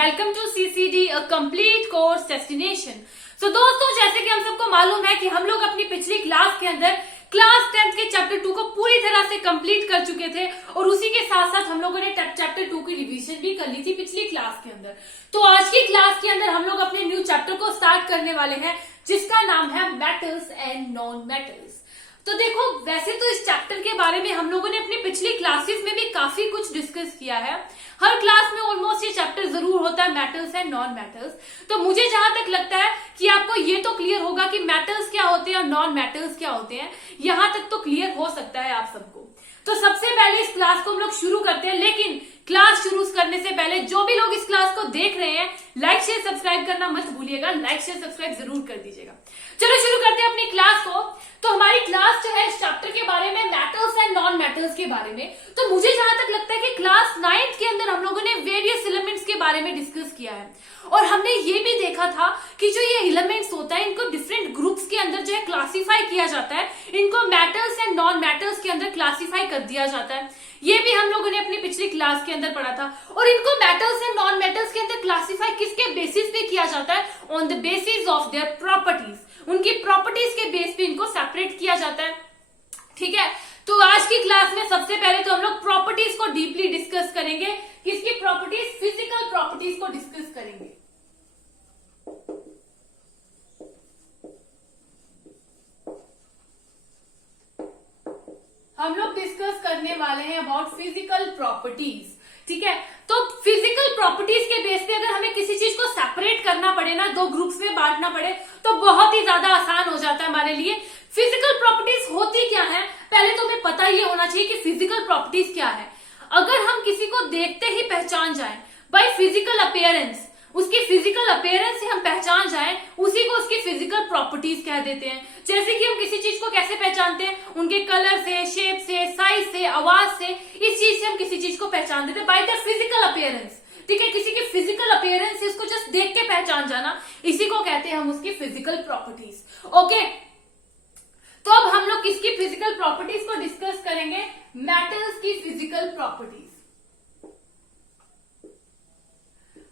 Welcome to CCD a complete course destination. तो दोस्तों, जैसे कि हम सबको मालूम है कि हम लोग अपनी पिछली क्लास के अंदर क्लास 10th के चैप्टर 2 को पूरी तरह से कंप्लीट कर चुके थे और उसी के साथ साथ हम लोगों ने चैप्टर 2 की रिवीजन भी कर ली थी पिछली क्लास के अंदर। तो आज की क्लास के अंदर हम लोग अपने न्यू चैप्टर को स्टार्ट करने वाले हैं जिसका नाम है मेटल्स एंड नॉन मेटल्स। तो देखो, वैसे तो इस चैप्टर के बारे में हम लोगों ने अपनी पिछली क्लासेस में भी काफी कुछ डिस्कस किया है। हर क्लास में ऑलमोस्ट ये चैप्टर जरूर होता है मेटल्स एंड नॉन मेटल्स। तो मुझे जहां तक लगता है कि आपको ये तो क्लियर होगा कि मेटल्स क्या होते हैं और नॉन मेटल्स क्या होते हैं, यहां तक तो क्लियर हो सकता है आप सबको। तो सबसे पहले इस क्लास को हम लोग शुरू करते हैं, लेकिन क्लास शुरू करने से पहले जो भी लोग इस क्लास को देख रहे हैं, लाइक शेयर सब्सक्राइब करना मत भूलिएगा। लाइक शेयर सब्सक्राइब जरूर कर दीजिएगा। चलो शुरू करते हैं अपनी क्लास को। तो हमारी क्लास जो है इस चैप्टर के बारे में मेटल्स एंड नॉन मेटल्स के बारे में। तो मुझे जहां तक लगता है कि क्लास 9th के अंदर हम लोगों ने वेरियस एलिमेंट्स के बारे में डिस्कस किया है और हमने ये भी देखा था कि जो ये एलिमेंट्स होता है इनको डिफरेंट ग्रुप्स के अंदर जो है क्लासिफाई किया जाता है। इनको मेटल्स एंड नॉन मेटल्स के अंदर क्लासिफाई कर दिया जाता है। ये भी हम लोगों ने अपनी पिछली क्लास के अंदर पढ़ा था। और इनको मेटल्स एंड नॉन मेटल्स के अंदर क्लासिफाई किसके बेसिस पे किया जाता है? On the basis of their properties. उनकी प्रॉपर्टीज के बेस पे इनको सेपरेट किया जाता है। ठीक है, तो आज की क्लास में सबसे पहले तो हम लोग प्रॉपर्टीज को डीपली डिस्कस करेंगे। किसकी प्रॉपर्टीज? फिजिकल प्रॉपर्टीज को डिस्कस करेंगे। हम लोग डिस्कस करने वाले हैं अबाउट फिजिकल प्रॉपर्टीज। ठीक है, तो फिजिकल प्रॉपर्टीज के बेस पे अगर हमें किसी चीज को सेपरेट करना पड़े ना, दो ग्रुप्स में बांटना पड़े, तो बहुत ही ज्यादा आसान हो जाता है हमारे लिए। फिजिकल प्रॉपर्टीज होती क्या है? पहले तो हमें पता ये होना चाहिए कि फिजिकल प्रॉपर्टीज क्या है। अगर हम किसी को देखते ही पहचान जाएं बाय फिजिकल अपीयरेंस, उसकी फिजिकल अपीयरेंस से हम पहचान जाएं, उसी को उसकी फिजिकल प्रॉपर्टीज कह देते हैं। जैसे कि हम किसी चीज को कैसे पहचानते हैं? उनके कलर से, शेप से, साइज से, आवाज से। इस चीज से हम किसी चीज को पहचान देते हैं बाय द फिजिकल अपीयरेंस। ठीक है, किसी की फिजिकल अपीयरेंस से उसको जस्ट देख के पहचान जाना, इसी को कहते हैं हम उसकी फिजिकल प्रॉपर्टीज। ओके, तो अब हम लोग किसकी फिजिकल प्रॉपर्टीज को डिस्कस करेंगे? मेटल्स की फिजिकल प्रॉपर्टीज।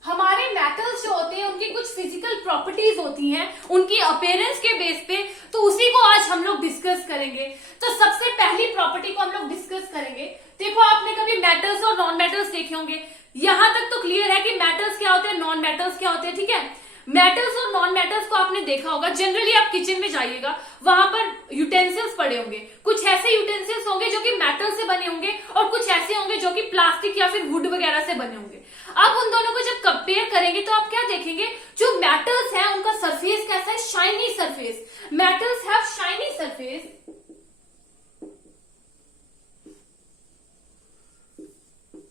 हमारे मेटल्स जो होते हैं उनकी कुछ फिजिकल प्रॉपर्टीज होती हैं, उनकी अपीयरेंस के बेस पे। तो उसी को आज हम लोग डिस्कस करेंगे। तो सबसे पहली प्रॉपर्टी को हम लोग डिस्कस करेंगे। देखो, आपने कभी मेटल्स और नॉन मेटल्स देखे होंगे। यहां तक तो क्लियर है कि मेटल्स क्या होते हैं, नॉन मेटल्स क्या होते हैं। ठीक है, मेटल्स और नॉन मेटल्स को आपने देखा होगा। जनरली आप किचन में जाइएगा, वहां पर यूटेंसिल्स पड़े होंगे। कुछ ऐसे यूटेंसिल्स होंगे जो कि मेटल से बने होंगे और कुछ ऐसे होंगे जो कि प्लास्टिक या फिर वुड वगैरह से बने होंगे। अब उन दोनों को जब कंपेयर करेंगे तो आप क्या देखेंगे? जो मेटल्स है उनका सरफेस कैसा है? Shiny surface. Metals have shiny surface.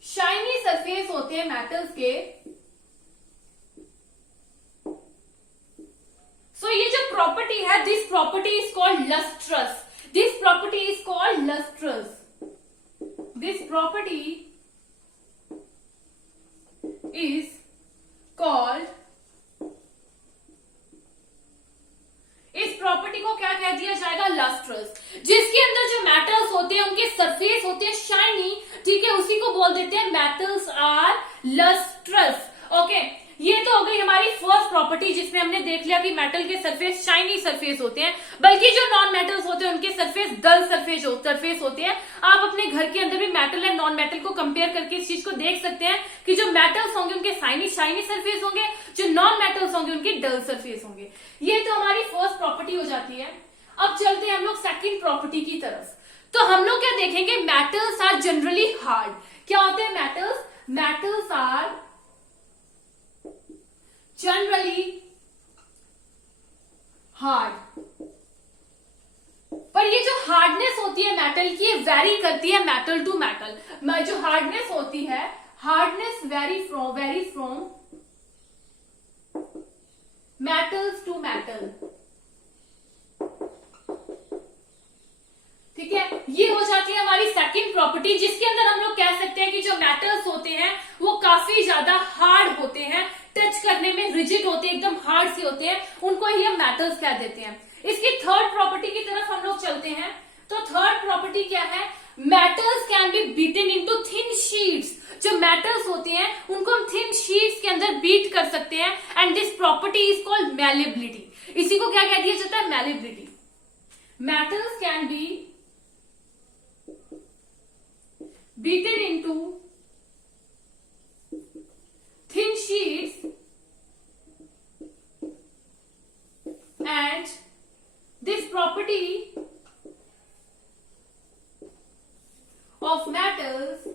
Shiny surface होते हैं मेटल्स के। सो ये जो प्रॉपर्टी है, this property is called lustrous. This property is called lustrous. This property is called, इस प्रॉपर्टी को क्या कह दिया जाएगा? लस्ट्रस। जिसके अंदर जो मेटल्स होते हैं उनके सरफेस होते हैं शाइनी। ठीक है, उसी को बोल देते हैं मेटल्स आर लस्ट्रस। ओके, ये तो हो गई हमारी फर्स्ट प्रॉपर्टी जिसमें हमने देख लिया कि मेटल के सरफेस शाइनी सरफेस होते हैं, बल्कि जो नॉन मेटल्स होते हैं उनके सरफेस डल सरफेस होते हैं। आप अपने घर के अंदर भी मेटल एंड नॉन मेटल को कंपेयर करके इस चीज को देख सकते हैं कि जो मेटल्स होंगे उनके शाइनी सरफेस होंगे, जो नॉन मेटल्स होंगे उनके डल सरफेस होंगे। ये तो हमारी फर्स्ट प्रॉपर्टी हो जाती है। अब चलते हैं हम लोग सेकेंड प्रॉपर्टी की तरफ। तो हम लोग क्या देखेंगे? Metals are generally hard. क्या होते हैं metals? Metals are generally hard. पर ये जो हार्डनेस होती है मेटल की, वेरी करती है मेटल टू मेटल। जो हार्डनेस होती है, hardness vary from metals to metal. ठीक है, ये हो जाती है हमारी सेकंड प्रॉपर्टी, जिसके अंदर हम लोग कह सकते हैं कि जो मेटल्स होते हैं वो काफी ज्यादा हार्ड होते हैं, टच करने में रिजिड होते हैं, एकदम हार्ड से होते हैं, उनको ही हम मेटल्स कह देते हैं। इसकी थर्ड प्रॉपर्टी की तरफ हम लोग चलते हैं। तो थर्ड प्रॉपर्टी क्या है? Metals can be beaten into thin sheet. Sheets, जो मेटल्स होते हैं उनको हम थिन शीट्स के अंदर बीट कर सकते हैं and this property is called malleability. इसी को क्या कह दिया जाता है? Malleability. Metals can be beaten into thin sheets and this property of metals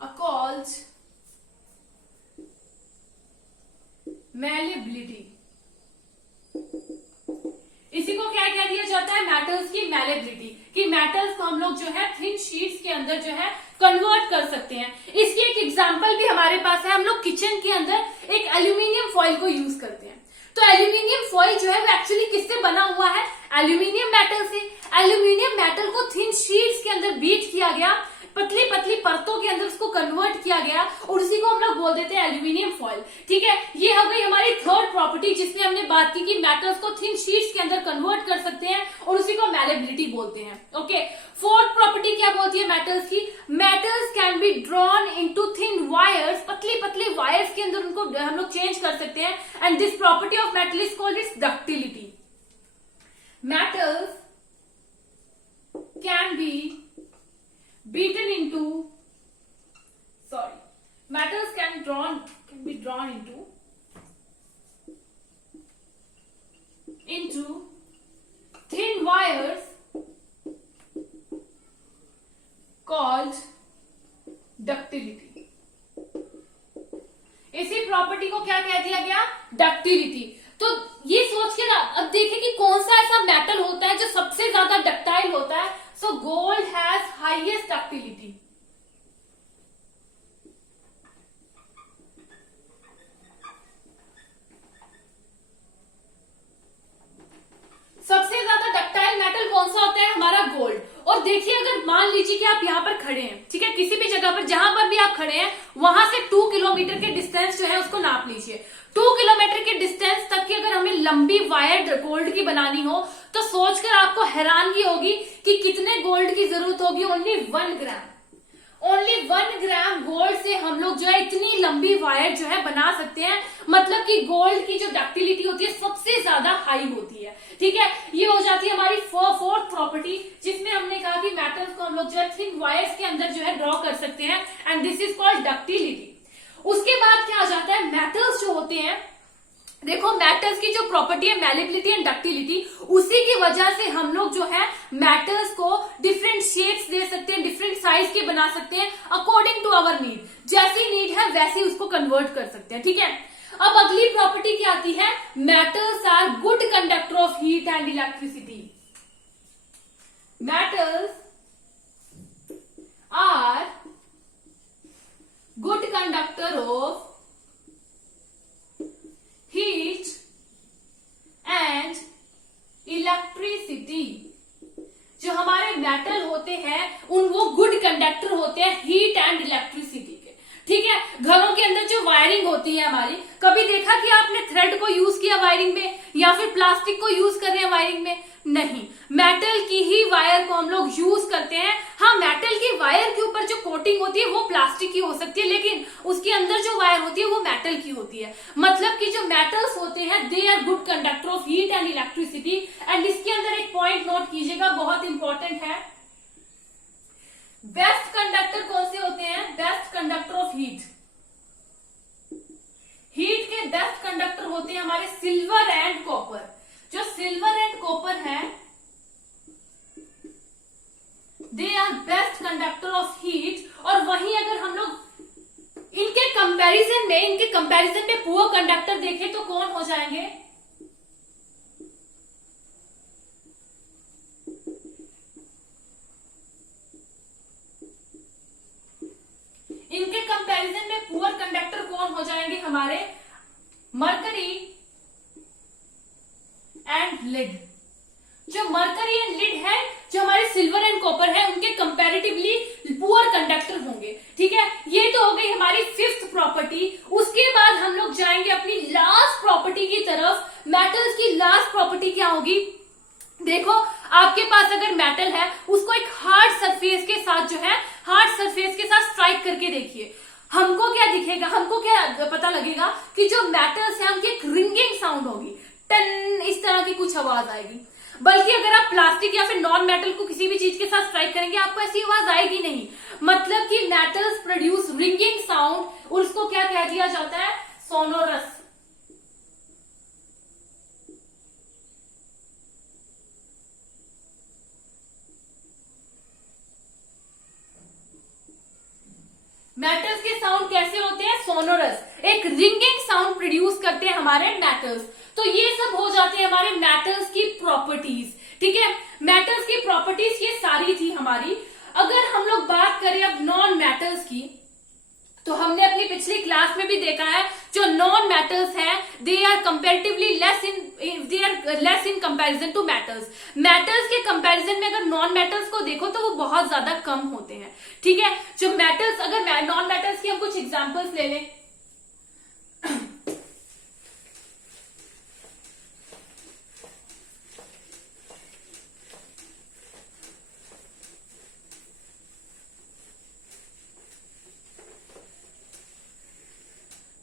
are called malleability। इसी को क्या कह दिया जाता है? मेटल्स की मैलेबिलिटी, कि मेटल्स को हम लोग जो है थिन शीट्स के अंदर जो है कन्वर्ट कर सकते हैं। इसकी एक एग्जांपल भी हमारे पास है। हम लोग किचन के अंदर एक एल्यूमिनियम फॉइल को यूज करते हैं। तो एल्यूमिनियम फॉइल जो है वो एक्चुअली किससे बना हुआ है? एल्यूमिनियम मेटल से। एल्यूमिनियम मेटल को थिन शीट्स के अंदर बीट किया गया, पतली पतली परतों के अंदर उसको कन्वर्ट किया गया और उसी को हम लोग बोल देते हैं एल्यूमिनियम फॉइल। ठीक है, ये हो गई हमारी थर्ड प्रॉपर्टी जिसमें हमने बात की कि मेटल्स को थिन शीट्स के अंदर कन्वर्ट कर सकते हैं और उसी को मैलेबिलिटी बोलते हैं। ओके, फोर्थ प्रॉपर्टी क्या बोलती है मेटल्स की? Metals can be drawn into thin wires, पतली पतली वायर्स के अंदर उनको हम लोग चेंज कर सकते हैं and this property of metal is called its ductility. Metals can be beaten into, metals can be drawn into thin wires called ductility। इसी प्रॉपर्टी को क्या कह दिया गया? डक्टिलिटी। तो ये सोच के ना अब देखें कि कौन सा ऐसा मेटल होता है जो सबसे ज्यादा डक्टाइल होता है। So gold has highest ductility। सबसे ज्यादा डक्टाइल मेटल कौन सा होता है? हमारा गोल्ड। और देखिए अगर मान लीजिए कि आप यहाँ पर खड़े हैं, ठीक है, किसी भी जगह पर जहां पर भी आप खड़े हैं वहां से 2 किलोमीटर के डिस्टेंस जो है उसको नाप लीजिए। 2 किलोमीटर के डिस्टेंस तक की अगर हमें लंबी वायर गोल्ड की बनानी हो तो सोचकर आपको हैरानगी होगी कि कितने गोल्ड की जरूरत होगी। ओनली 1 ग्राम। ओनली 1 ग्राम गोल्ड से हम लोग जो है इतनी लंबी वायर जो है बना सकते हैं। मतलब कि गोल्ड की जो डक्टिलिटी होती है सबसे ज्यादा हाई होती है। ठीक है, ये हो जाती है हमारी फोर्थ प्रॉपर्टी जिसमें हमने कहा कि मेटल्स को हम लोग जो है थिन वायर्स के अंदर जो है ड्रॉ कर सकते हैं and this is called ductility. उसके बाद क्या आ जाता है? मेटल्स जो होते हैं, देखो मेटल्स की जो प्रॉपर्टी है मैलिबिलिटी एंड डक्टिलिटी, उसी की वजह से हम लोग जो है मेटल्स को डिफरेंट शेप्स दे सकते हैं, डिफरेंट साइज के बना सकते हैं अकॉर्डिंग टू आवर नीड। जैसी नीड है वैसे उसको कन्वर्ट कर सकते हैं। ठीक है, अब अगली प्रॉपर्टी क्या आती है? Metals are good conductor of heat and electricity. Metals are good conductor of heat and electricity। जो हमारे मेटल होते हैं उन वो गुड कंडक्टर होते हैं हीट एंड इलेक्ट्रिसिटी के। ठीक है, घरों के अंदर जो वायरिंग होती है हमारी, कभी देखा कि आपने थ्रेड को यूज किया वायरिंग में या फिर प्लास्टिक को यूज कर रहे हैं वायरिंग में? नहीं, मेटल की ही वायर को हम लोग यूज करते हैं। हाँ, मेटल की वायर के ऊपर जो कोटिंग होती है वो प्लास्टिक की हो सकती है लेकिन उसके अंदर जो वायर होती है वो मेटल की होती है। मतलब कि जो मेटल्स होते हैं they are good conductor of heat and electricity. And इसके अंदर एक पॉइंट नोट कीजिएगा, बहुत इंपॉर्टेंट है। बेस्ट कंडक्टर कौन से होते हैं? Best conductor of heat. Heat के बेस्ट कंडक्टर होते हैं हमारे सिल्वर एंड कॉपर। जो सिल्वर एंड कॉपर है they are best conductor of heat. और वहीं अगर हम लोग इनके कंपैरिजन में पुअर कंडक्टर देखें तो कौन हो जाएंगे? इनके कंपैरिजन में पुअर कंडक्टर कौन हो जाएंगे? हमारे मरकरी एंड लिड। जो मरकरी एंड लिड है, जो हमारे सिल्वर एंड कॉपर है, उनके कंपैरेटिवली पुअर कंडक्टर होंगे। ठीक है, ये तो हो गई हमारी फिफ्थ प्रॉपर्टी। उसके बाद हम लोग जाएंगे अपनी लास्ट प्रॉपर्टी की तरफ। मेटल्स की लास्ट प्रॉपर्टी क्या होगी? देखो आपके पास अगर मेटल है उसको एक हार्ड सरफेस के साथ जो है, हार्ड सरफेस के साथ स्ट्राइक करके देखिए, हमको क्या दिखेगा, हमको क्या पता लगेगा कि जो मेटल्स है उनकी एक रिंगिंग साउंड होगी, टन, इस तरह की कुछ आवाज आएगी। बल्कि अगर आप प्लास्टिक या फिर नॉन मेटल को किसी भी चीज के साथ स्ट्राइक करेंगे आपको ऐसी आवाज आएगी नहीं। मतलब कि मेटल्स प्रोड्यूस रिंगिंग साउंड, और उसको क्या कह दिया जाता है, सोनोरस। मेटल्स के साउंड कैसे होते हैं, सोनोरस, एक रिंगिंग साउंड प्रोड्यूस करते हैं हमारे मेटल्स। तो ये सब हो जाते हैं हमारे मेटल्स की प्रॉपर्टीज। ठीक है, मेटल्स की प्रॉपर्टीज ये सारी थी हमारी। अगर हम लोग बात करें अब नॉन मेटल्स की, तो हमने अपनी पिछली क्लास में भी देखा है जो नॉन मेटल्स हैं they are comparatively less in comparison to metals. Metals के कंपैरिजन में अगर नॉन मेटल्स को देखो तो वो बहुत ज्यादा कम होते हैं। ठीक है, जो मेटल्स, अगर नॉन मेटल्स की हम कुछ एग्जांपल्स ले लें,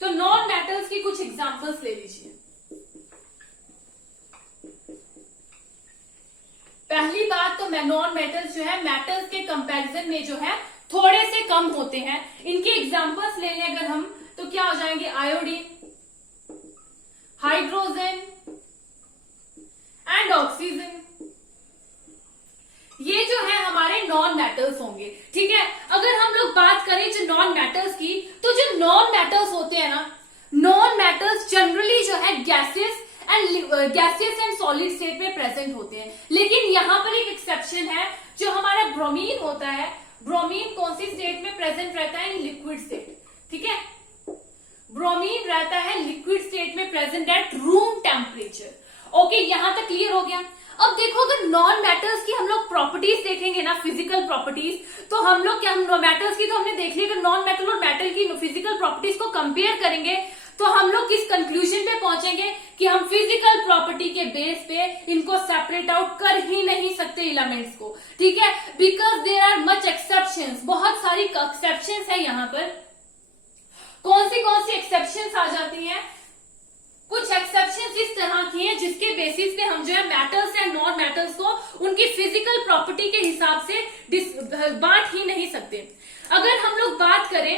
तो नॉन मेटल्स की कुछ एग्जांपल्स ले लीजिए। पहली बात तो नॉन मेटल्स जो है मेटल्स के कंपैरिजन में जो है थोड़े से कम होते हैं। इनके एग्जांपल्स ले लें अगर हम, तो क्या हो जाएंगे, आयोडीन, हाइड्रोजन एंड ऑक्सीजन। ये जो है हमारे नॉन मेटल्स होंगे। ठीक है, अगर हम लोग बात करें जो नॉन मेटल्स की, तो जो नॉन मेटल्स होते हैं ना, नॉन मेटल्स जनरली जो है गैसियस एंड सॉलिड स्टेट में प्रेजेंट होते हैं। लेकिन यहां पर एक एक्सेप्शन है, जो हमारा ब्रोमीन होता है, ब्रोमीन कौन सी स्टेट में प्रेजेंट रहता है, इन लिक्विड स्टेट। ठीक है, ब्रोमीन रहता है लिक्विड स्टेट में present at room temperature. Okay, यहां तक क्लियर हो गया। अब देखो, अगर नॉन मेटल्स की हम लोग प्रॉपर्टीज देखेंगे ना, फिजिकल प्रॉपर्टीज, तो हम लोग क्या, मेटल्स की तो हमने देख ली, अगर नॉन मेटल और मेटल की फिजिकल प्रॉपर्टीज को कंपेयर करेंगे तो हम लोग किस कंक्लूजन पे पहुंचेंगे कि हम फिजिकल प्रॉपर्टी के बेस पे इनको सेपरेट आउट कर ही नहीं सकते एलिमेंट्स को। ठीक है, because there are much exceptions, बहुत सारी एक्सेप्शंस है यहाँ पर। कौन सी एक्सेप्शंस आ जाती हैं, कुछ एक्सेप्शंस इस तरह की हैं जिसके बेसिस पे हम जो है मेटल्स एंड नॉन मेटल्स को उनकी फिजिकल प्रॉपर्टी के हिसाब से बांट ही नहीं सकते। अगर हम लोग बात करें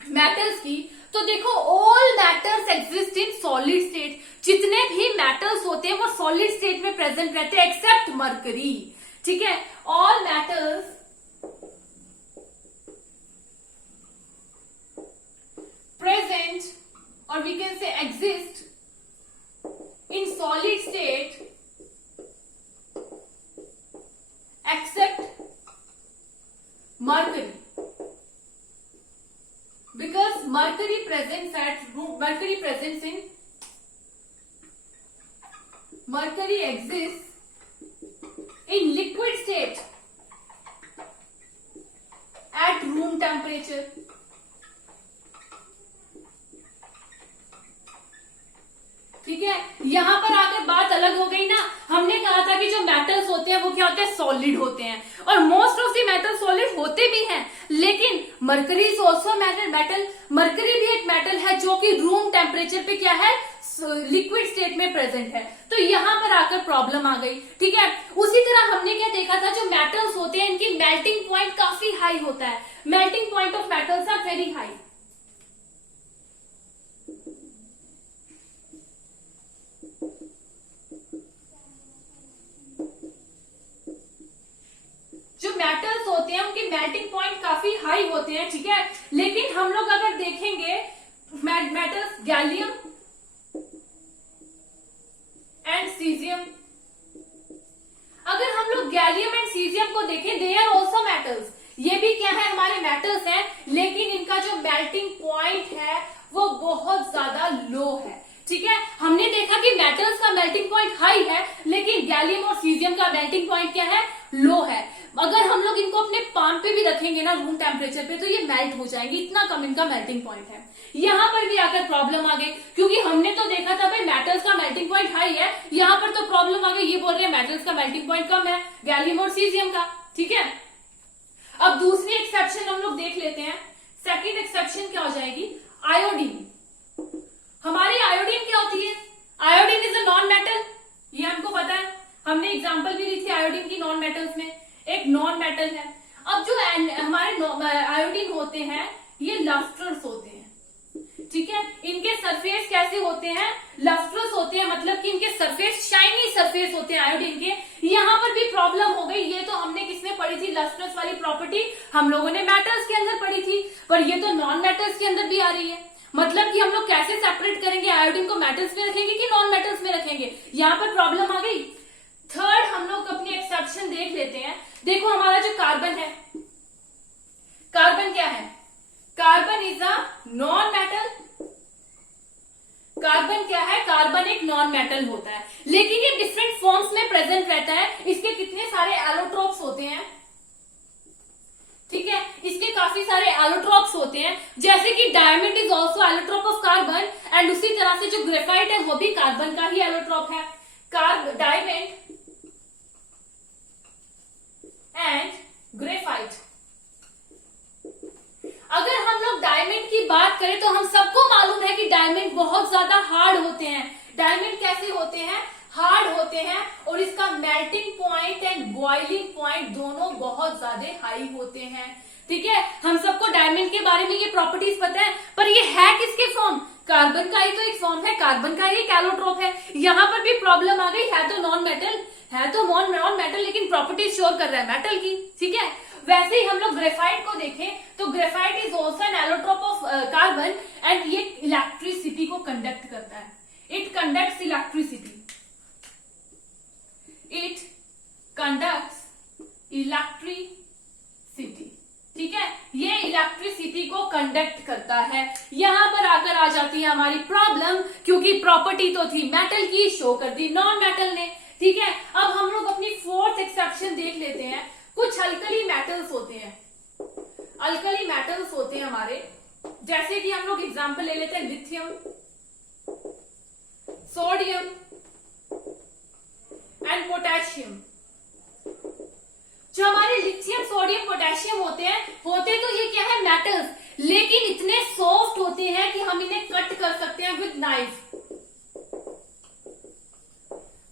मेटल्स की, तो देखो, all metals exist in solid state. जितने भी मेटल्स होते हैं वो सॉलिड स्टेट में प्रेजेंट रहते हैं एक्सेप्ट मरकरी। ठीक है, all metals present, or we can say exist in solid state except mercury, because mercury presents mercury exists in liquid state at room temperature. ठीक है, यहां पर आकर बात अलग हो गई ना। हमने कहा था कि जो मेटल्स होते हैं वो क्या होते हैं, सॉलिड होते हैं, और most of the metal solid होते भी हैं। लेकिन mercury is also metal, mercury भी एक मेटल है जो कि रूम टेम्परेचर पे क्या है, लिक्विड स्टेट में प्रेजेंट है। तो यहां पर आकर प्रॉब्लम आ गई। ठीक है, उसी तरह हमने क्या देखा था, जो मेटल्स होते हैं इनकी मेल्टिंग पॉइंट काफी हाई होता है। Melting point of metals are very high. जो मेटल्स होते हैं उनकी मेल्टिंग पॉइंट काफी हाई होते हैं। ठीक है, लेकिन हम लोग अगर देखेंगे मेटल्स गैलियम एंड सीजियम, अगर हम लोग गैलियम एंड सीजियम को देखें, दे आर ऑल्सो मेटल्स। ये भी क्या है, हमारे मेटल्स हैं, लेकिन इनका जो मेल्टिंग पॉइंट है वो बहुत ज्यादा लो है। ठीक है, हमने देखा कि मेटल्स का मेल्टिंग पॉइंट हाई है, लेकिन गैलियम और सीजियम का मेल्टिंग पॉइंट क्या है, लो है। अगर हम लोग इनको अपने पाम पे भी रखेंगे ना रूम टेम्परेचर पे, तो ये मेल्ट हो जाएंगे, इतना कम इनका मेल्टिंग पॉइंट है। यहाँ पर भी आकर प्रॉब्लम आ गई, क्योंकि हमने तो देखा था भाई मेटल्स का मेल्टिंग पॉइंट हाई है, यहाँ पर तो प्रॉब्लम आ गई, ये बोल रहे हैं मेटल्स का मेल्टिंग पॉइंट कम है, गैलियम और सीजियम का। ठीक है, अब दूसरी एक्सेप्शन हम लोग देख लेते हैं। सेकंड एक्सेप्शन क्या हो जाएगी, आयोडीन। हमारी आयोडीन क्या होती है, iodine is a non metal, ये हमको पता है, हमने एग्जांपल भी ली थी आयोडीन की नॉन मेटल्स में, एक नॉन मेटल है। अब जो हमारे आयोडीन होते हैं ये लस्ट्रस होते हैं। ठीक है, इनके सरफेस कैसे होते हैं, लस्ट्रस होते हैं, मतलब कि इनके सरफेस शाइनी सरफेस होते हैं आयोडीन के। यहाँ पर भी प्रॉब्लम हो गई, ये तो हमने किसमें पढ़ी थी, लस्ट्रस वाली प्रॉपर्टी हम लोगों ने मेटल्स के अंदर पढ़ी थी, पर ये तो नॉन मेटल्स के अंदर भी आ रही है। मतलब कि हम लोग कैसे सेपरेट करेंगे, आयोडीन को मेटल्स में रखेंगे कि नॉन मेटल्स में रखेंगे, यहाँ पर प्रॉब्लम आ गई। थर्ड हम लोग अपनी एक्सेप्शन देख लेते हैं। देखो हमारा जो कार्बन है, कार्बन क्या है, carbon is a non metal. Carbon क्या है, कार्बन एक नॉन मेटल होता है, लेकिन ये डिफरेंट फॉर्म्स में प्रेजेंट रहता है। इसके कितने सारे एलोट्रोप्स होते हैं, ठीक है, इसके काफी सारे एलोट्रोप्स होते हैं, जैसे कि diamond is also allotrope of carbon, and उसी तरह से जो ग्रेफाइट है वो भी कार्बन का ही एलोट्रोप है। Diamond and graphite. अगर हम लोग डायमंड की बात करें तो हम सबको मालूम है कि डायमंड बहुत ज्यादा हार्ड होते हैं। डायमंड कैसे होते हैं, हार्ड होते हैं, और इसका melting point and boiling point दोनों बहुत ज्यादा हाई होते हैं। ठीक है, हम सबको डायमंड के बारे में ये प्रॉपर्टीज पता है, पर ये है किसके फॉर्म, कार्बन का ही तो एक फॉर्म है, कार्बन का ही एलोट्रोप है। यहाँ पर भी प्रॉब्लम आ गई, है तो नॉन मेटल, है तो नॉन मेटल, लेकिन प्रॉपर्टीज शो कर रहा है मेटल की। ठीक है, वैसे ही हम लोग ग्रेफाइट को देखें तो graphite is also an allotrope of carbon, and ये इलेक्ट्रिसिटी को कंडक्ट करता है, it conducts electricity, it conducts electricity. ठीक है, ये इलेक्ट्रिसिटी को कंडक्ट करता है। यहां पर आकर आ जाती है हमारी प्रॉब्लम, क्योंकि प्रॉपर्टी तो थी मेटल की, शो कर दी नॉन मेटल ने। ठीक है, अब हम लोग अपनी फोर्थ एक्सेप्शन देख लेते हैं। कुछ अल्कली मेटल्स होते हैं, अल्कली मेटल्स होते हैं हमारे, जैसे कि हम लोग एग्जांपल ले लेते हैं लिथियम, सोडियम एंड पोटेशियम। जो हमारे लिथियम, सोडियम, पोटेशियम होते तो ये क्या है, मेटल्स, लेकिन इतने सॉफ्ट होते हैं कि हम इन्हें कट कर सकते हैं विद नाइफ।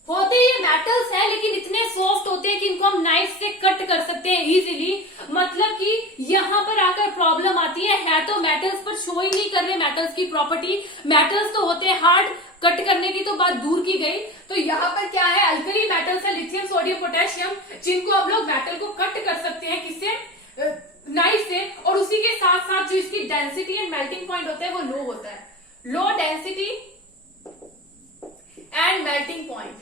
होते ये मेटल्स हैं, लेकिन इतने सॉफ्ट होते हैं कि इनको हम नाइफ से कट कर सकते हैं इजीली। मतलब कि यहाँ पर आकर प्रॉब्लम आती है तो मेटल्स पर शो ही नहीं कर रहे मेटल्स की प्रॉपर्टी। मेटल्स तो होते हैं हार्ड, कट करने की तो बात दूर की गई। तो यहाँ पर क्या है, अल्कली मेटल्स है लिथियम, सोडियम, पोटेशियम, जिनको हम लोग मेटल को कट कर सकते हैं, किससे, नाइफ से। और उसी के साथ साथ जो इसकी डेंसिटी एंड मेल्टिंग पॉइंट होता है वो लो होता है, low density and melting point.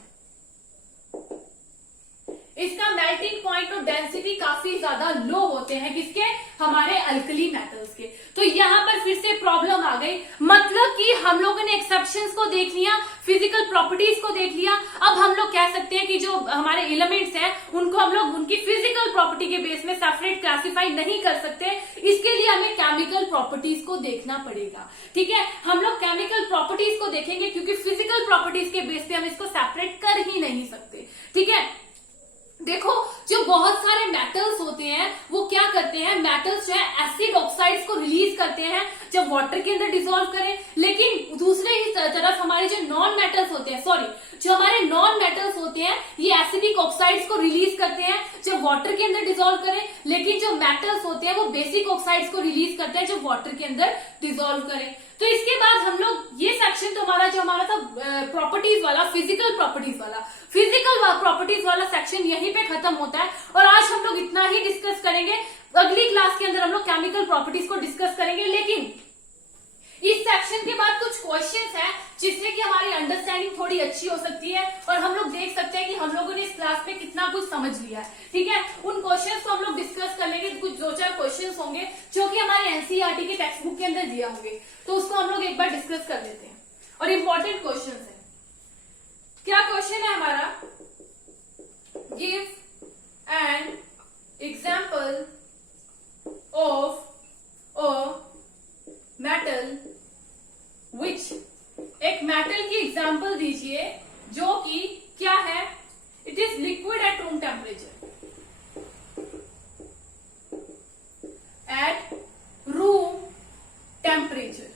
इसका मेल्टिंग पॉइंट और डेंसिटी काफी ज्यादा लो होते हैं, किसके, हमारे अल्कली मेटल्स के। तो यहां पर फिर से प्रॉब्लम आ गई, मतलब कि हम लोगों ने एक्सेप्शंस को देख लिया, फिजिकल प्रॉपर्टीज को देख लिया। अब हम लोग कह सकते हैं कि जो हमारे एलिमेंट्स हैं उनको हम लोग उनकी फिजिकल प्रॉपर्टी के बेस में सेपरेट क्लासिफाई नहीं कर सकते, इसके लिए हमें केमिकल प्रॉपर्टीज को देखना पड़ेगा। ठीक है, हम लोग केमिकल प्रॉपर्टीज को देखेंगे, क्योंकि फिजिकल प्रॉपर्टीज के बेस पे हम इसको सेपरेट कर ही नहीं सकते। ठीक है, देखो जो बहुत सारे मेटल्स होते हैं वो क्या करते हैं, मेटल्स जो है एसिड ऑक्साइड्स को रिलीज करते हैं जब वाटर के अंदर डिसॉल्व करें। लेकिन दूसरे ही तरफ हमारे जो नॉन मेटल्स होते हैं, जो हमारे नॉन मेटल्स होते हैं, ये एसिडिक ऑक्साइड्स को रिलीज करते हैं जब वाटर के अंदर डिसॉल्व करें। लेकिन जो मेटल्स होते हैं वो बेसिक ऑक्साइड्स को रिलीज करते हैं जब वाटर के अंदर डिसॉल्व करें। तो इसके बाद हम लोग ये सेक्शन तो जो हमारा था प्रॉपर्टीज वाला, फिजिकल प्रॉपर्टीज वाला सेक्शन यहीं पे खत्म होता है। और आज हम लोग इतना ही डिस्कस करेंगे, अगली क्लास के अंदर हम लोग केमिकल प्रॉपर्टीज को डिस्कस करेंगे। लेकिन इस सेक्शन के बाद कुछ क्वेश्चंस हैं जिससे कि हमारी अंडरस्टैंडिंग थोड़ी अच्छी हो सकती है, और हम लोग देख सकते हैं कि हम लोगों ने इस क्लास में कितना कुछ समझ लिया है। ठीक है, उन क्वेश्चंस को हम लोग डिस्कस कर लेंगे। कुछ 2-4 क्वेश्चंस होंगे जो कि हमारे एनसीईआरटी के टेक्स्ट बुक के अंदर दिया होंगे, तो उसको हम लोग एक बार डिस्कस कर लेते हैं। और इंपॉर्टेंट क्वेश्चन है, क्या क्वेश्चन है हमारा, give an example of a metal liquid at room temperature, at room temperature.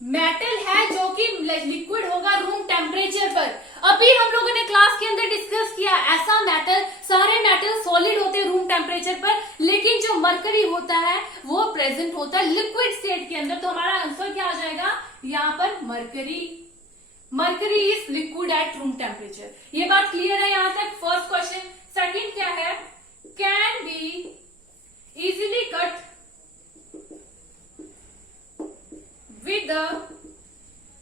Metal है जो कि लिक्विड होगा रूम टेम्परेचर पर। अभी हम लोगों ने क्लास के अंदर डिस्कस किया, ऐसा मेटल, सारे मेटल सॉलिड होते हैं रूम टेम्परेचर पर, लेकिन जो मरकरी होता है वो प्रेजेंट होता है लिक्विड स्टेट के अंदर। तो हमारा आंसर क्या आ जाएगा यहां पर, mercury. Mercury is liquid at room temperature. ये बात क्लियर है यहां तक, फर्स्ट क्वेश्चन। सेकंड क्या है, can be easily cut with the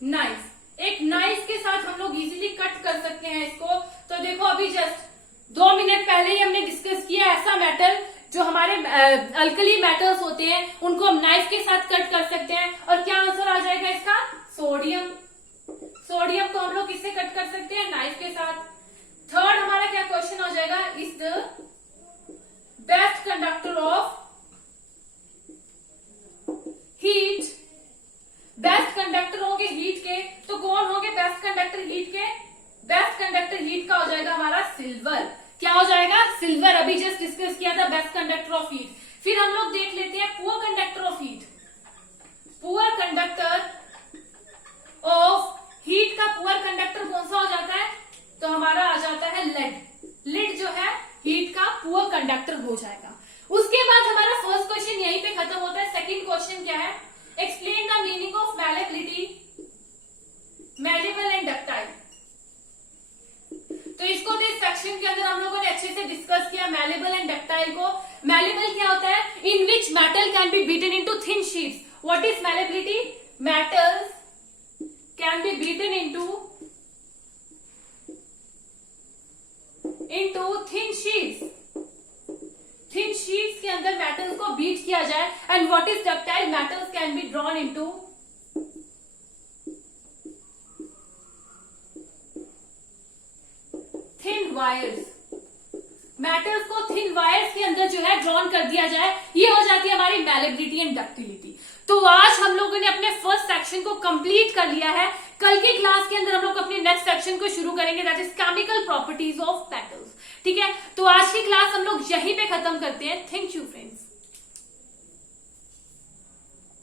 knife. एक नाइफ के साथ हम लोग इजीली कट कर सकते हैं इसको। तो देखो अभी जस्ट 2 मिनट पहले ही हमने डिस्कस किया, ऐसा मेटल जो हमारे अल्कली मेटल्स होते हैं उनको हम नाइफ के साथ कट कर सकते हैं। और क्या आंसर आ जाएगा इसका, सोडियम। सोडियम को हम लोग किससे कट कर सकते हैं, नाइफ के साथ। थर्ड हमारा क्या क्वेश्चन आ जाएगा, is the best conductor of heat. Best conductor होंगे हीट के, तो कौन होंगे बेस्ट कंडक्टर हीट के, बेस्ट कंडक्टर हीट का हो जाएगा हमारा सिल्वर। क्या हो जाएगा, सिल्वर। अभी जस्ट डिस्कस किया था बेस्ट कंडक्टर ऑफ हीट। फिर हम लोग देख लेते हैं poor conductor of heat. Poor conductor of heat का पुअर कंडक्टर कौन सा हो जाता है, तो हमारा आ जाता है लेड। लेड जो है हीट का पुअर कंडक्टर हो जाएगा। उसके बाद हमारा फर्स्ट क्वेश्चन यहीं पे खत्म होता है। सेकंड क्वेश्चन क्या है, explain the meaning of malleability, malleable and ductile. तो इसको तो इस सेक्शन के अंदर हम लोगों ने अच्छे से डिस्कस किया, मैलेबल एंड डक्टाइल को। मैलेबल क्या होता है, in which metal can be beaten into thin sheets. What is malleability, metals can be beaten into thin sheets. Thin sheets के अंदर मेटल्स को बीट किया जाए। And what is ductile, metals can be drawn into thin wires. Metals को thin wires के अंदर जो है ड्रॉन कर दिया जाए, ये हो जाती है हमारी मैलेबिलिटी एंड डक्टिलिटी। तो आज हम लोगों ने अपने फर्स्ट सेक्शन को कंप्लीट कर लिया है। कल की क्लास के अंदर हम लोग अपने नेक्स्ट सेक्शन को शुरू करेंगे, that is chemical properties of metals. ठीक है, तो आज की क्लास हम लोग यहीं पे खत्म करते हैं। Thank you.